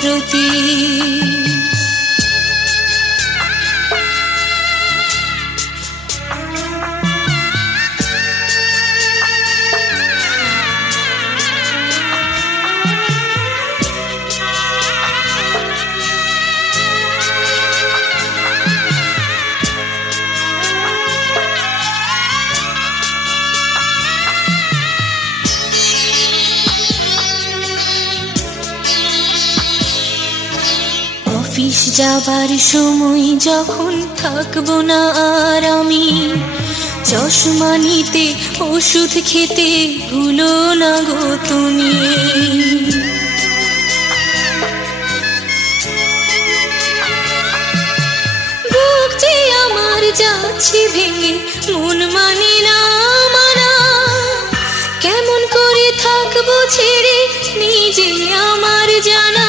প্রতি। অফিস যাবার সময় যখন থাকবো না আর আমি, চশমা নিতে ওষুধ খেতে ভুলো না গো তুমি। বুক যে আমার যাচ্ছে ভেঙে, মন মানে না মানা, কেমন করে থাকবো ছেড়ে নিজে আমার জানা।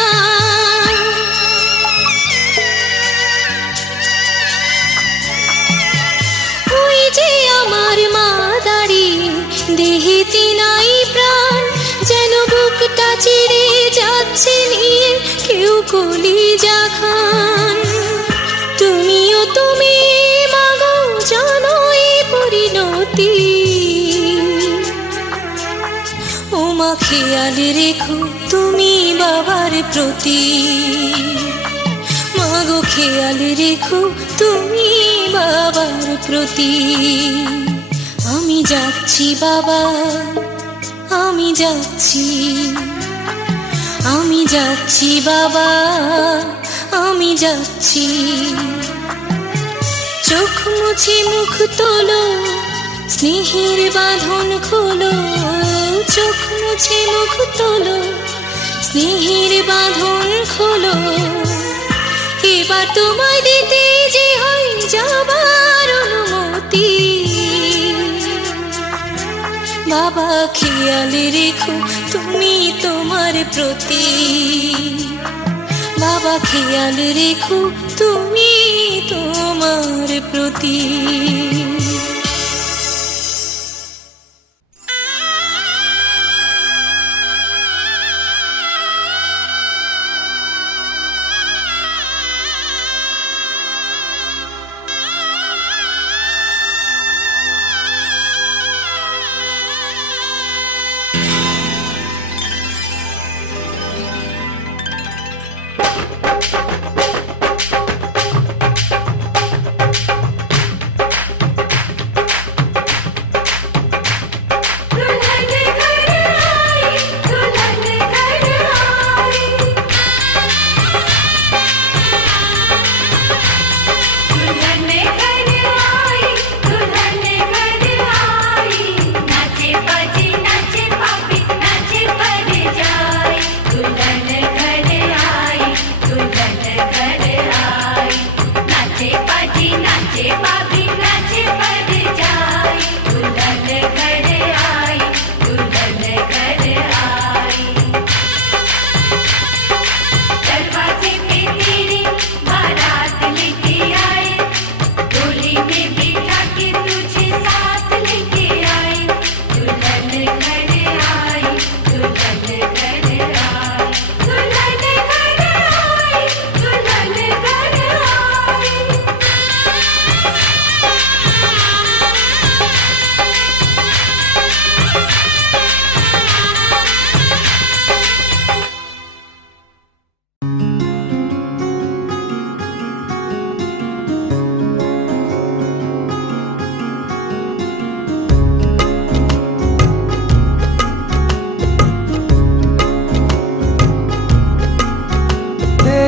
যে আমার মা দাঁড়িয়ে দেহেতে নাই প্রাণ, যেন বুকটা চিরে যাচ্ছে নিয়ে কেউ কলিজা খান। তুমিও তুমি মাগো জানো এই পরিণতি, ও মা খেয়াল রেখো তুমি বাবার প্রতি। মাগো খেয়াল রেখো তুমি বাবার প্রতি। আমি যাচ্ছি বাবা, আমি যাচ্ছি, আমি যাচ্ছি বাবা, আমি যাচ্ছি। চোখ মুছে মুখ তোলো, স্নেহের বাঁধন খোলো। চোখ মুছে মুখ তোলো, স্নেহের বাঁধন খোলো। এবার তোমায় দিতে যে হয় যাবার অনুমতি। বাবা খেয়াল রেখো তুমি তোমার প্রতি। বাবা খেয়াল রেখো তুমি তোমার প্রতি।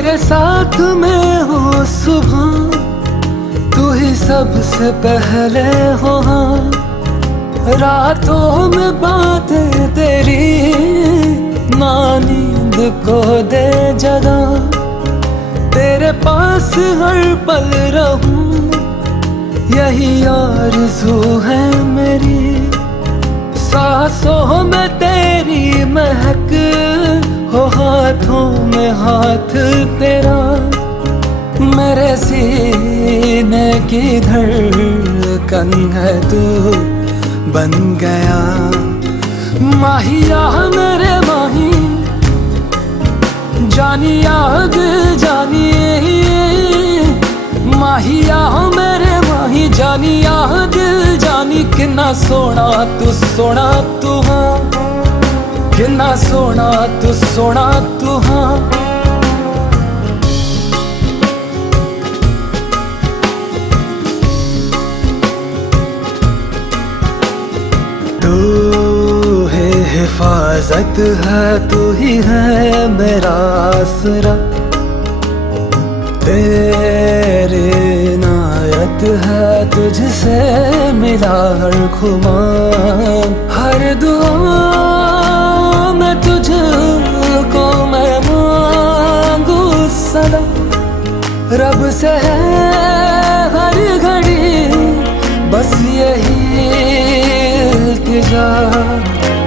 तेरे साथ मैं हूँ सुबह, तू ही सबसे पहले हो। रातों में बातें तेरी ना नींद को दे जगा। तेरे पास हर पल रहूं यही आरज़ू है मेरी। सांसों में तेरी महक हो, हाथों में हाथ तेरा। मेरे सीने की धड़कन है तू बन गया। माहिया मेरे माही, जानिया किन्ना सोना तू हाँ, किन्ना सोना तू हाँ। तू है हिफाजत है, तू ही है मेरा आसरा, तेरी इनायत है तुझसे मिला हर खुमान। हर दुआ में तुझको मैं मांगू सलाम, रब से है हर घड़ी बस यही इल्तिजा।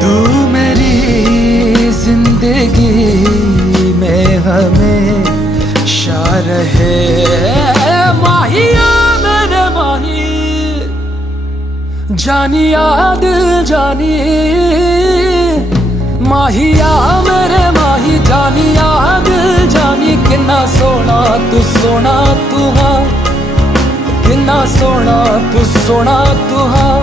तू मेरी जिंदगी में हमेशा रहे। माहिया मेरे माही, जानिया दिल जानी, माहिया मेरे माही, जानिया दिल जानी। किन्ना सोना तू हाँ, किन्ना सोना तू हाँ।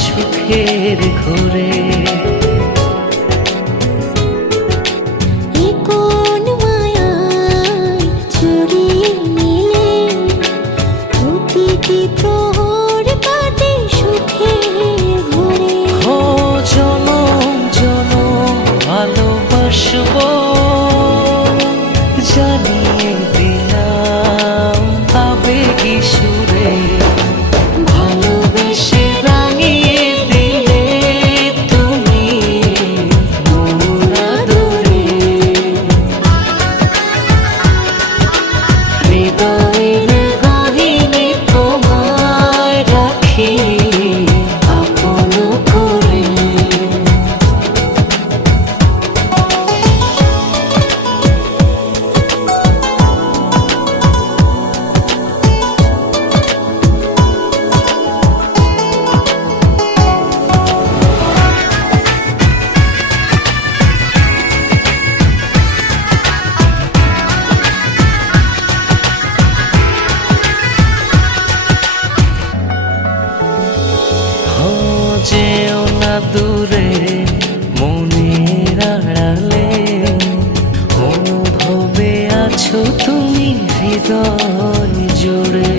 সুখের ঘোরে কোন মায়ায় চুরিয়ে নিলে প্রতিটি প্রহর কাটে সুখের ঘোরে। ও জনম জনম ভালোবাসবো জানিয়ে দিলাম আবেগী সুরে। ভালোবেসে রাঙিয়ে দিলে তুমি মোর আদরে। হৃদয়ের গহীনে তোমায় রাখি আপন করে। যেও না দূরে মনের আড়ালে, অনুভবে আছো তুমি হৃদয় জুড়ে।